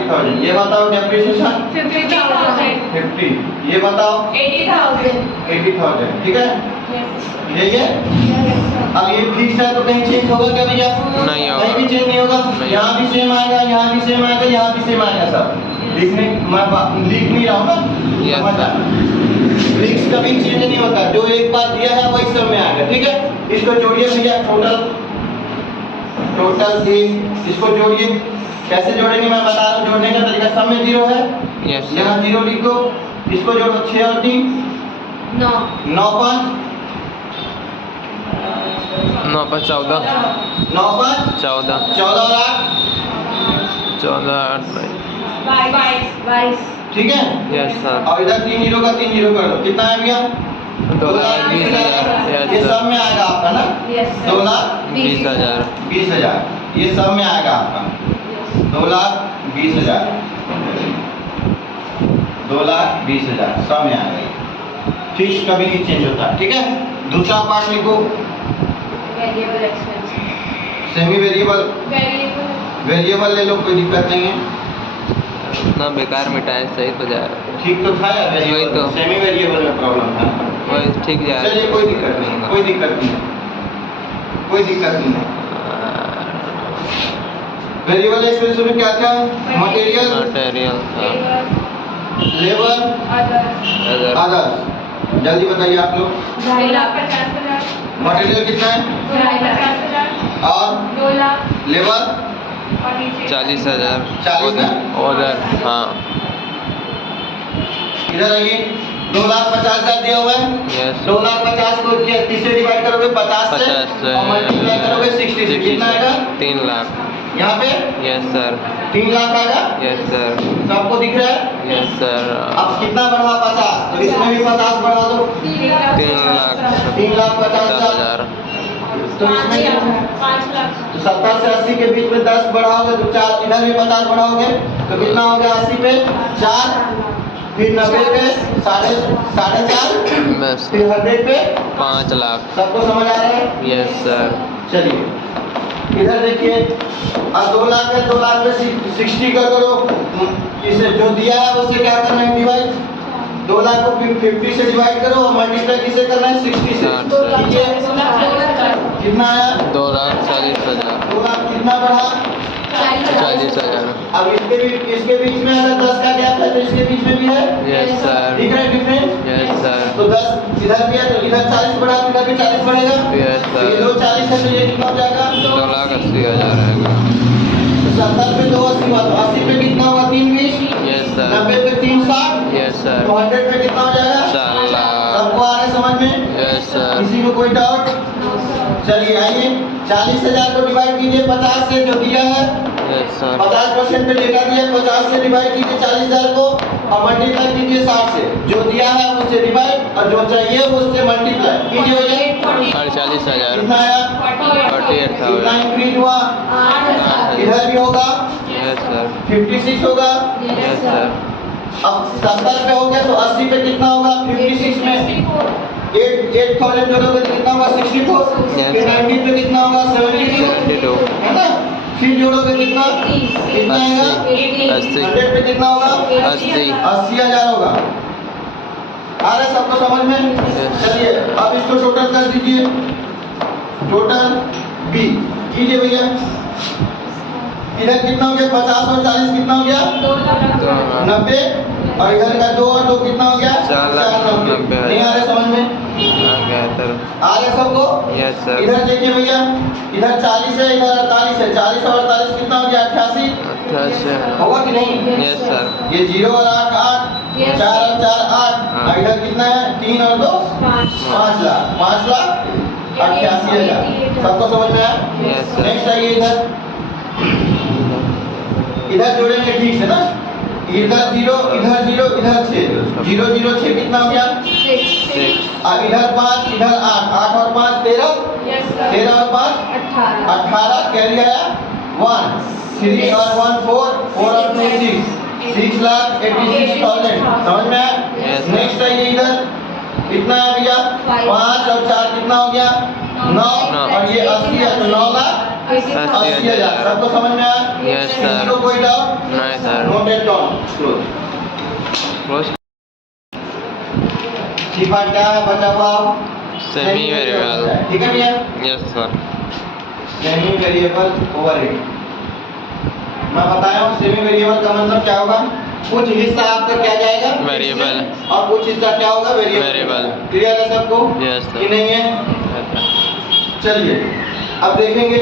ये बताओ डेप्रिसिएशन 50, ये बताओ 80,000, ठीक है। यही है। अब ये फिक्स है तो कहीं चेंज होगा क्या भैया? नहीं होगा, कहीं भी चेंज नहीं होगा। यहाँ भी सेम आएगा, यहाँ भी सेम आएगा, यहाँ भी सेम आएगा सब। लिखने मैं लिख नहीं रहा हूँ ना, फिक्स कभी चेंज नहीं होता। जो एक बार दिया है वही सब में आएगा, ठीक है। इसको जोड़िए भैया, टोटल इसको जोड़िए। कैसे जोड़ेंगे मैं बता रहा हूँ। जोड़ने का तरीका, सब में 0 है, यहाँ 0 लिख दो। इसको जोड़ो 6 और 3 9, 9 5 9 5 14, 9 5 14 14 और 8 14 22, ठीक है। Yes sir. और इधर 3 0 का 3 0 कर दो। कितना आ गया? 2,20,000। ये सब में आएगा आपका ना, 2,20,000। 20,000 ये सब में आएगा आपका। 2,20,000 2,20,000 सब में आएगा। फिक्स कभी नहीं चेंज होता, ठीक है। दूसरा पार्ट लिखो, सेमी वेरिएबल ले लो, कोई दिक्कत नहीं है। इतना बेकार मिटाए, सही तो जा रहा है। ठीक तो था यार, वही तो। सेमी वेरिएबल में प्रॉब्लम था। वही ठीक जा रहा है। चलिए कोई दिक्कत नहीं, कोई दिक्कत नहीं, कोई दिक्कत नहीं। वेरिएबल एक्सप्रेशन में क्या क्या है? Material labour others. जल्दी बताइए आप लोग। 2,50,000, मटेरियल कितना है 2,50,000 और लेबर 40,000। 40,000 उधर हाँ। इधर आइए, 2,50,000 दिया हुआ है। यस। 2,50,000 को किससे डिवाइड करोगे? 50 से 50 से और मल्टीप्लाई करोगे 60 से। कितना आएगा? 3 लाख। यहाँ पे यस सर। 3 लाख आएगा। Yes sir. सबको दिख रहा है? Yes sir. अब कितना बढ़ा? 50, तो इसमें भी 50 बढ़ा दो। 3 लाख 3,50,000। 10,000। तो इसमें 5 लाख। तो 70 से 80 के बीच में 10 बढ़ाओगे तो 4, इधर भी 50 बढ़ाओगे तो कितना हो गया? 80 पे 4, फिर 90 पे 4.5, बस फिर 100 पे 5 लाख। सबको समझ आ रहा है? Yes sir. चलिए इधर देखिए, अब 2 लाख है, 2 लाख में 60 का करो। इसे जो दिया है उससे क्या करना है? डिवाइड। 2 लाख को 50 से डिवाइड करो और मल्टीप्लाई किसे करना है? 60 से। ठीक है, कितना आया? 2,40,000। 2 लाख कितना बढ़ा? 40,000। अब इसके बीच में अगर 10 का गैप है तो इसके बीच में भी है। Yes sir. दिख रहा है डिफरेंस? Yes sir. तो 10 इधर भी है तो इधर 40 बढ़ा तो इधर भी 40 बढ़ेगा। यस तो ये सर। 2,40 है तो ये कितना हो जाएगा? 2,80,000 आएगा। तो 70 पे 2,80 हुआ, तो 80 पे कितना होगा? 3,20। Yes sir. 90 पे 3,60। Yes sir. तो 100 पे कितना हो जाएगा? 4 लाख। सबको आ रहा है समझ में? Yes sir. किसी को कोई डाउट? चलिए आइए, 40,000 को डिवाइड कीजिए 50 से जो दिया है। Yes sir. 50% पे डेटा दिया, 50 से डिवाइड कीजिए 40,000 को और मल्टीप्लाई कीजिए 60 से। जो दिया है उससे डिवाइड और जो चाहिए उससे मल्टीप्लाई कीजिए। हो जाए 48,000। कितना आया? 48,000। कितना इंक्रीज हुआ? इधर भी होगा, यस सर। 56 होगा। Yes sir. अब 70 पे हो गया तो 80 पे कितना होगा? 56 में 8,000 जोड़ोगे तो कितना होगा? 64। Yes, फिर sir. 90 पे कितना होगा? 72, 72। है ना? फिर जोड़ोगे कितना? कितना आएगा? 80। 100 पे कितना होगा? 80। 80,000 होगा। आ रहा है सबको समझ में? Yes. चलिए अब इसको टोटल कर दीजिए। टोटल बी कीजिए भैया। इधर कितना हो गया? 50 और 40 कितना हो गया? 90। और इधर का 2 और 2 कितना हो गया? 4,90,000। नहीं आ रहा समझ में? आ गया सर। आ रहा सबको? Yes sir. इधर देखिए भैया, इधर 40 है, इधर 48 है। 40 और 48 कितना हो गया? 88। 88। होगा कि नहीं? Yes sir. ये 0 और 8 8, 4 और 4 8। हाँ। और इधर कितना है? 3 और 2 5 लाख। 5,88,000। सबको समझ में आया? Yes sir. नेक्स्ट आइए इधर। इधर जोड़ेंगे ठीक है ना? इधर 0 इधर 0 इधर 6, 0 0 6 कितना हो गया? 6। अब इधर 5 इधर 8, 8 और 5 13, 13 और 5 18। कैरी आया 1, 3 और 1 4, 4 और 2 6, 6,86,000। समझ में आया? Yes, sir. नेक्स्ट आइए इधर, कितना है भैया? 5 और 4 कितना हो गया? 9। और ये 80 है तो 9,80,000। सबको समझ में आया? Yes, sir. किसी को कोई डाउट? नहीं sir. Note at on close. Close C part क्या है बचा हुआ? Semi variable. ठीक है भैया, yes sir. Semi variable overhead. मैं बताया हूँ सेमी वेरिएबल का मतलब क्या होगा? कुछ हिस्सा आपका क्या जाएगा? वेरिएबल। और कुछ हिस्सा क्या होगा? वेरिएबल। क्लियर है सबको? यस कि सर। नहीं है? चलिए अब देखेंगे,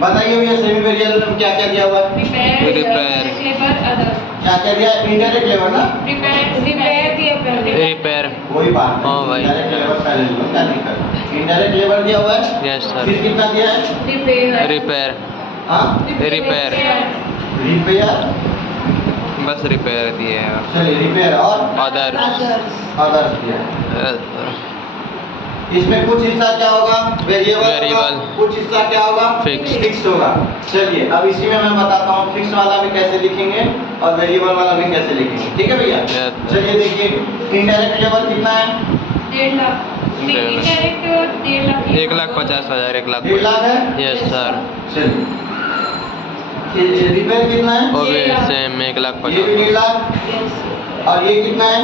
बताइए भैया सेमी वेरिएबल में क्या क्या दिया हुआ है? Prepare, Repair. labor, others. क्या क्या दिया है? इनडायरेक्ट लेबर ना? Prepare दिया पहले। रिपेयर। वही बात है। हाँ भाई। इनडायरेक्ट लेबर पहले लो, क्या दिक्कत? इनडायरेक्ट लेबर दिया हुआ है। Yes sir. फिर कितना दिया है? Repair. रिपेयर। हाँ, रिपेयर। रिपेयर। बस रिपेयर दिए हैं। चलिए रिपेयर और अदर्स। अदर्स दिया है। Yes sir. इसमें कुछ हिस्सा क्या होगा? वेरिएबल होगा, Variable. कुछ हिस्सा क्या होगा? Fixed. फिक्स होगा। चलिए अब इसी में मैं बताता हूँ फिक्स वाला भी कैसे लिखेंगे और वेरिएबल वाला भी कैसे लिखेंगे। ठीक है भैया? Yes. चलिए देखिए इनडायरेक्ट लेबर कितना है? 1.5 लाख। Indirect 1.5 लाख। 1,50,000 1,00,000। 1.5 लाख है। Yes sir. चलिए रिपेयर कितना है? वो भी सेम ये भी 1,50,000। 1.5 लाख और ये कितना है?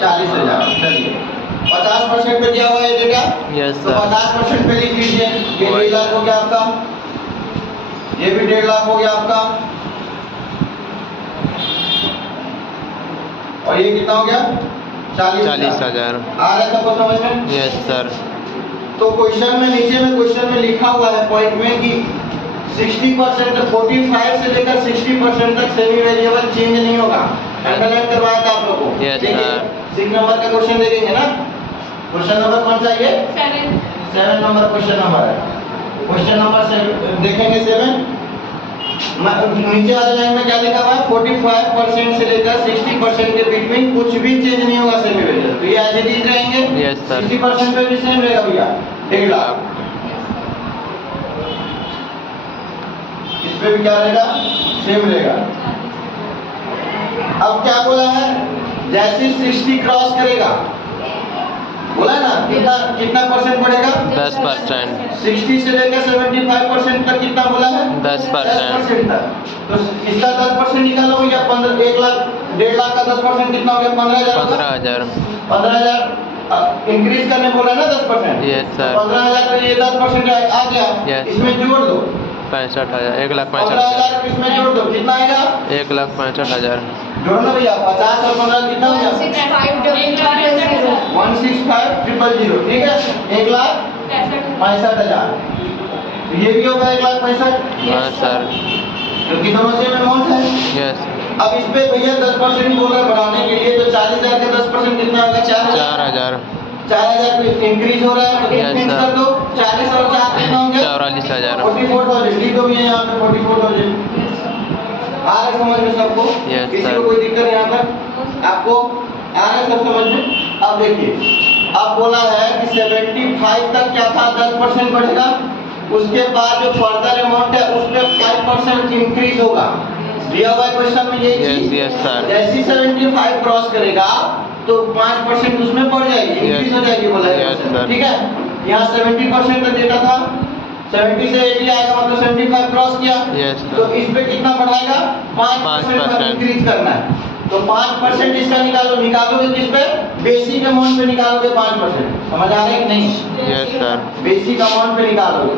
40,000। चलिए 50% पे दिया हुआ है डेटा, यस तो सर। 50% पे लिख लीजिए। ये 1.5 लाख हो गया आपका, ये भी 1.5 लाख हो गया आपका, और ये कितना हो गया? 40,000। 40,000। आ रहा है सबको समझ में? Yes sir. तो क्वेश्चन में नीचे में क्वेश्चन में लिखा हुआ है पॉइंट में कि 60% 45 से लेकर 60% तक सेमी वेरिएबल चेंज नहीं होगा। अंडरलाइन करवाया था आप लोगों को। Yes, देखिए, sir. 6 नंबर का क्वेश्चन देखेंगे ना। क्वेश्चन नंबर कौन सा है? 7 नंबर क्वेश्चन नंबर है। क्वेश्चन नंबर 7 देखेंगे 7। नीचे वाले लाइन में क्या लिखा हुआ है? 45% से लेकर 60% के बीच में कुछ भी चेंज नहीं होगा सेमी वेरिएबल। तो ये एज इट इज रहेंगे। Yes, sir. 60% पे भी सेम रहेगा भैया, 1.5 लाख। इस पे भी क्या रहेगा? सेम रहेगा। अब क्या बोला है? जैसे 60 क्रॉस करेगा, बोला है ना, कितना कितना परसेंट बढ़ेगा? 10%। 60 से लेकर 75% तक कितना बोला है? 10% तक। तो इसका 10% निकालो या 1 लाख 1.5 लाख का 10% कितना हो गया? 15,000 होगा। 15,000। 15,000 इंक्रीज करने बोला ना 10%। Yes, sir. 15,000 तो ये 10% आ गया। Yes. इसमें जोड़ दो 65,000। 1,65,000। 15,000 इसमें जोड़ दो, कितना आएगा? 1,65,000। जोड़ना भैया, 50 और 15 कितना हो गया? 165,000। ठीक है, 1,65,000। ये भी होगा 1,65,000, हाँ सर। क्योंकि दोनों सेम अमाउंट है। यस। अब इस पे भैया 10% बोल रहे बढ़ाने के लिए, तो 40,000 का 10% कितना होगा? 4,000। 4,000। पे इंक्रीज हो रहा है, तो Yes, इंक्रीज sir. कर दो। 40 और 4 कितना हो गया? 44,000। 44,000। लिख दो भैया यहाँ पे 44,000। आ रहा है समझ में सबको? Yes, किसी sir. को कोई दिक्कत यहाँ पर? आपको आ रहा है सब समझ में? अब देखिए, अब बोला है कि 75 तक क्या था? 10% बढ़ेगा। उसके बाद जो फर्दर अमाउंट है उस पे 5% इंक्रीज होगा। दिया हुआ क्वेश्चन में यही Yes, चीज। yes, sir. जैसे 75 क्रॉस करेगा तो 5% उसमें बढ़ जाएगी, इंक्रीज हो जाएगी बोला है। Yes, sir. ठीक है, यहाँ 70% का डेटा था, 70 से 80 आएगा, मतलब 75 क्रॉस किया। Yes, sir. तो इस पे कितना बढ़ाएगा? 5% का 5%. इंक्रीज करना है। तो 5% इसका निकालोगे किस पे? बेसिक अमाउंट पे निकालोगे 5%। समझ आ रहा है कि नहीं? Yes sir. बेसिक अमाउंट पे निकालोगे,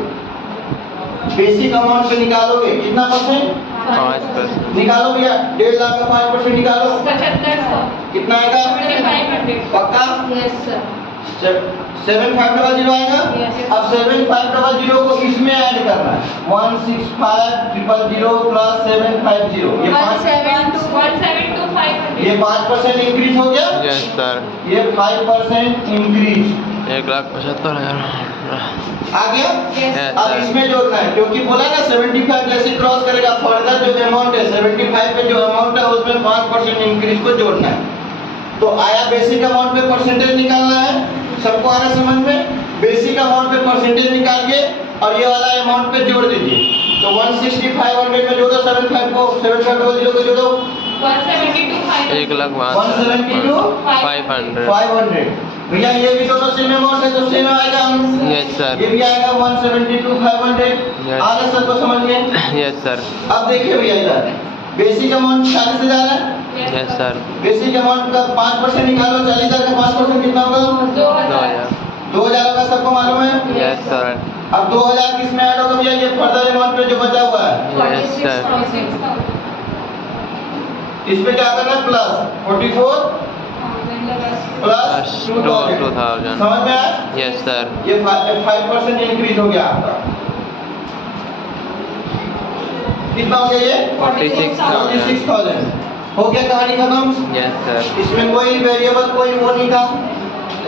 बेसिक अमाउंट पे निकालोगे कितना परसेंट? 5%। निकालो भैया, 1.5 लाख का 5% निकालो, 7500। कितना आएगा? 7500। पक्का? Yes, sir. 7500 आएगा। Yes. अब 7500 को इसमें ऐड करना है। 165,000 प्लस 750, ये 172,500। 5% इंक्रीज हो गया। Yes sir. ये 5% इंक्रीज 1,75,000। आ गया। Yes. Yes, अब sir. इसमें जोड़ना है, क्योंकि बोला ना 75 जैसे क्रॉस करेगा फर्दर जो अमाउंट है 75 पे जो अमाउंट है उसमें 5% इंक्रीज को जोड़ना है। तो आया बेसिक अमाउंट पे परसेंटेज निकालना है। सबको आ रहा है समझ में? बेसिक अमाउंट पे परसेंटेज निकाल के और ये वाला अमाउंट पे जोड़ दीजिए। तो 165,100 में जोड़ो, 75 को जोड़ो 172,500। 1,05,500। 500। भैया ये भी दोनों सेम अमाउंट है तो सेम आएगा। Yes sir. ये भी आएगा 172,500। Yes. आ रहा है सबको समझ में? Yes sir. अब देखिए भैया इधर बेसिक अमाउंट 40,000 है। Yes sir. बेसिक अमाउंट का 5% निकालो, 40,000 का 5% कितना होगा? 2000। 2000 होगा, सबको मालूम है? Yes sir. अब 2000 किस में ऐड होगा भैया? ये फर्दर अमाउंट पे जो बचा हुआ है यस सर। इस पे क्या करना है? Plus 44 plus 2000। 2000। समझ में आया? Yes sir. ये 5% इंक्रीज हो गया आपका। कितना हो गया ये? 46,000 हो गया। कहानी खत्म। Yes sir. इसमें कोई वेरिएबल कोई वो नहीं था,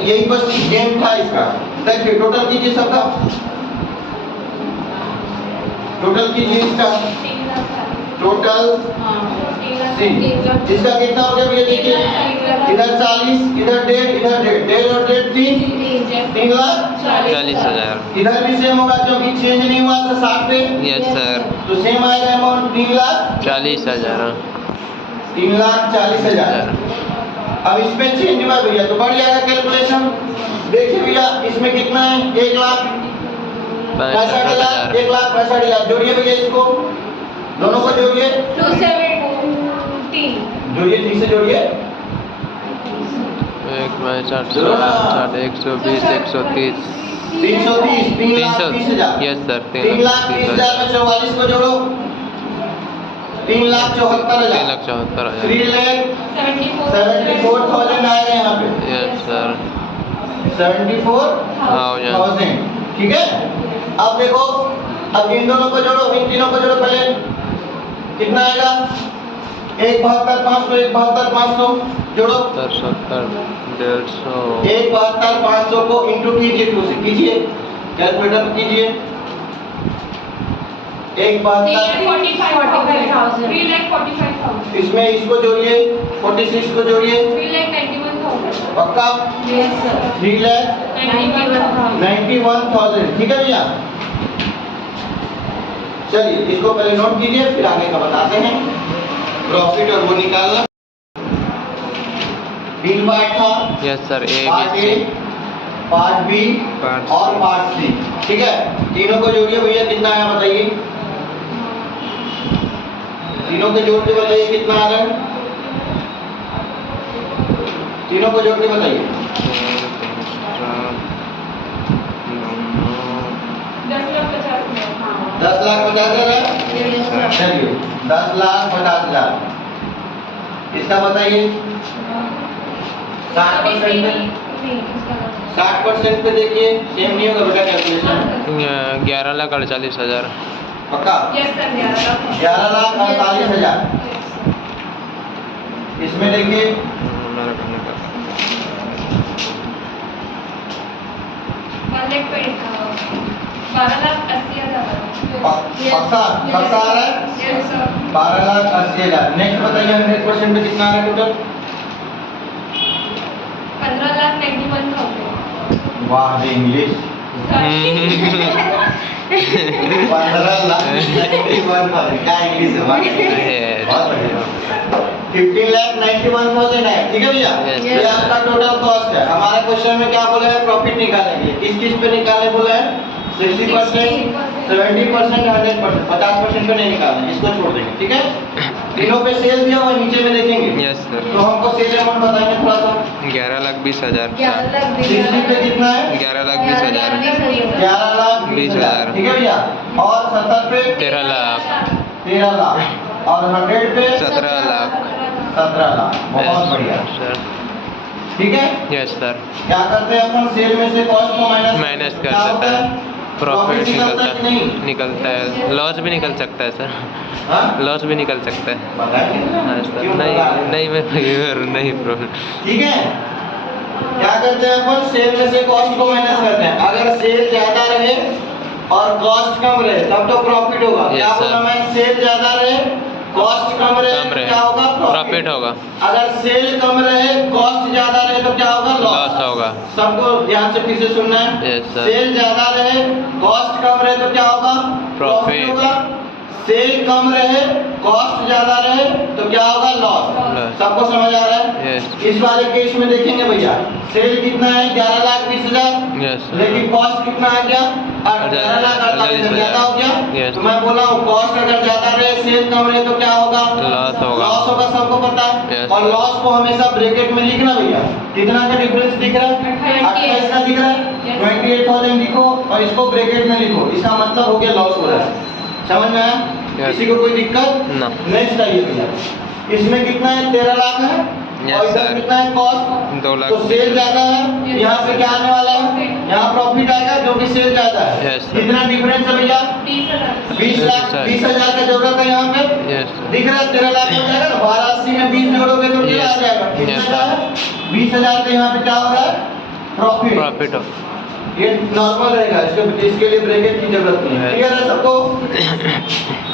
यही बस गेम था इसका। देखिए टोटल कीजिए सबका, टोटल कीजिए इसका, टोटल इसका कितना हो गया भैया? देखिए इधर 40, इधर 1.5, इधर 1.5 और 1.5 3 लाख 40,000। इधर भी सेम होगा क्योंकि चेंज नहीं हुआ था 60 पे। Yes sir. तो सेम आएगा अमाउंट 40,000। 3,40,000। अब इसमें चेंज हुआ भैया तो बढ़ जाएगा कैलकुलेशन। देखिए भैया इसमें कितना है? 1,65,000, 1,65,000 जोड़िए भैया इसको, दोनों को जोड़िए, 270 जोड़िए, ठीक से जोड़िए। 1,65,000, 120, 130, 330, 3,30,000। Yes sir. 3,30,000 में 44 को जोड़ो, 3,74,000। 3,74,000। 3,74,000 आएगा यहाँ पे। Yes sir. 74,000। ठीक है। अब देखो, अब इन दोनों को जोड़ो, इन तीनों को जोड़ो पहले, कितना आएगा? 1,72,500, 1,72,500 जोड़ो, 70, 150। 1,72,500 को इंटू कीजिए 2 से, कीजिए कैलकुलेटर में कीजिए। 1,72,500 इसमें इसको जोड़िए, 46 को जोड़िए, 3,91,000 पक्का? 3,91,000। ठीक है भैया, चलिए इसको पहले नोट कीजिए, फिर आगे का बताते हैं। प्रॉफिट और वो निकालना 3 पार्ट था। Yes sir. A part B A, part B part और पार्ट सी। ठीक है, तीनों को जोड़िए भैया, कितना आया बताइए? तीनों को जोड़ के बताइए कितना आ रहा है? तीनों को जोड़ के बताइए। 10,50,000 है। चलिए 10,50,000 इसका बताइए। 60% पे, 60% पे देखिए सेम नहीं होगा बेटा कैलकुलेशन। 11,48,000। पक्का? 11,48,000। इसमें देखिए पक्का पक्का आ रहा है 12,80,000। नेक्स्ट बताइए 100% पे कितना आ रहा है टोटल? 15,91,000। वाह रे इंग्लिश। 15,91,000 क्या इंग्लिश है? बहुत बढ़िया। 15,91,000 है। ठीक है भैया, ये आपका टोटल कॉस्ट है। हमारे क्वेश्चन में क्या बोला है? प्रॉफिट निकालेंगे। किस किस पे निकालने बोला है? 60%, 70%, 100%, 50% पे नहीं निकालना, इसको छोड़ देंगे। ठीक है, तीनों पे सेल दिया हुआ नीचे में देखेंगे। Yes sir. तो हमको सेल अमाउंट बताएंगे थोड़ा सा। 11,20,000। 60 पे कितना है? 11,20,000। 11,20,000। ठीक है भैया, और 70 पे 13 लाख। 13 लाख और 100 पे 17 लाख। 17 लाख। बहुत बढ़िया। सर। ठीक है, यस सर। क्या करते हैं अपन? सेल में से कॉस्ट को माइनस कर क्या होता देता है, प्रॉफिट निकलता है कि नहीं? निकलता है। लॉस भी निकल सकता है सर, हाँ? लॉस भी निकल सकता है। बताइए। हाँ सर। क्यों नहीं बता रहे हैं? नहीं, मैं नहीं प्रॉफिट। ठीक है, क्या करते हैं अपन? सेल में से कॉस्ट को माइनस करते हैं। अगर सेल ज्यादा रहे और कॉस्ट कम रहे तब तो प्रॉफिट होगा। Yes, क्या sir. बोला मैं? सेल ज्यादा रहे कॉस्ट कम रहे क्या होगा? प्रॉफिट होगा। अगर सेल कम रहे कॉस्ट ज्यादा रहे तो क्या होगा? लॉस होगा। सबको ध्यान से फिर से सुनना है। Yes, sir. सेल ज्यादा रहे कॉस्ट कम रहे तो क्या होगा? Profit. होगा। सेल कम रहे, कॉस्ट ज्यादा रहे तो क्या होगा? लॉस। Loss। सबको समझ आ रहा है? यस इस वाले केस में देखेंगे भैया, सेल कितना है? 11,20,000, यस लेकिन कॉस्ट कितना आ गया? 11,48,000 ज्यादा हो गया। Yes। तो मैं बोला हूँ कॉस्ट अगर ज्यादा रहे, सेल कम रहे तो क्या होगा? लॉस होगा। लॉस होगा, सबको पता है। Yes। और लॉस को हमेशा ब्रैकेट में लिखना भैया। कितना का डिफरेंस दिख रहा है? 28 का दिख रहा है। Yes। 28,000 लिखो और इसको ब्रैकेट में लिखो, इसका मतलब हो गया लॉस हो रहा है। समझ में आया? Yes। किसी को कोई दिक्कत? ना नेक्स्ट आइए भैया, इसमें कितना है? 13 लाख है। Yes, और इधर sir। कितना है? कॉस्ट 2 लाख तो सेल ज्यादा है, Yes। यहाँ से क्या आने वाला है? यहाँ प्रॉफिट आएगा जो कि सेल ज्यादा है। Yes, sir। कितना डिफरेंस है भैया? 30,000 20 लाख। Sir। 20,000 का जरूरत है यहाँ पे, यस दिख रहा है? 13 लाख हो जाएगा ना, 1280 में 20 जोड़ोगे तो कितना आ Yes। जाएगा? कितना Yes, का sir। है? 20,000 का यहाँ पे क्या हो रहा है? प्रॉफिट। प्रॉफिट ये नॉर्मल रहेगा, इसके लिए ब्रैकेट की जरूरत नहीं है। Yes। क्लियर है सबको?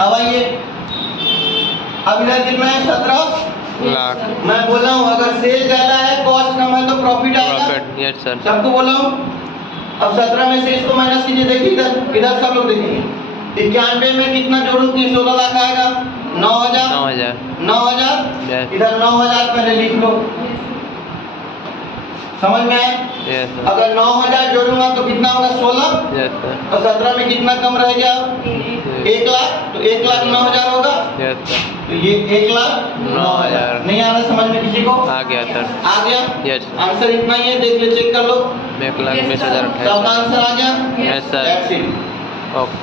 अब आइए, अब इधर कितना है? 17 लाख मैं बोला हूँ अगर सेल ज्यादा है, कॉस्ट कम है तो प्रॉफिट आएगा। प्रॉफिट यस सर सबको बोला हूँ। अब 17 में से इसको माइनस कीजिए, देखिए इधर इधर सब लोग देखेंगे। 91 में कितना जोड़ो कि 16 लाख आएगा? 9,000। 9,000 9,000 यस इधर 9,000 पहले लिख लो। समझ में आया? यस सर अगर 9,000 जोड़ूंगा तो कितना होगा? 16। यस सर और 17 में कितना कम रह गया? 1 लाख। तो 1,09,000 होगा। यस सर तो ये 1,09,000 नहीं आ रहा समझ में किसी को? आ गया सर आ गया? यस आंसर इतना ही है, देख ले, चेक कर लो। 1,20,28 सबका आंसर आ गया? Yes sir That's it। Okay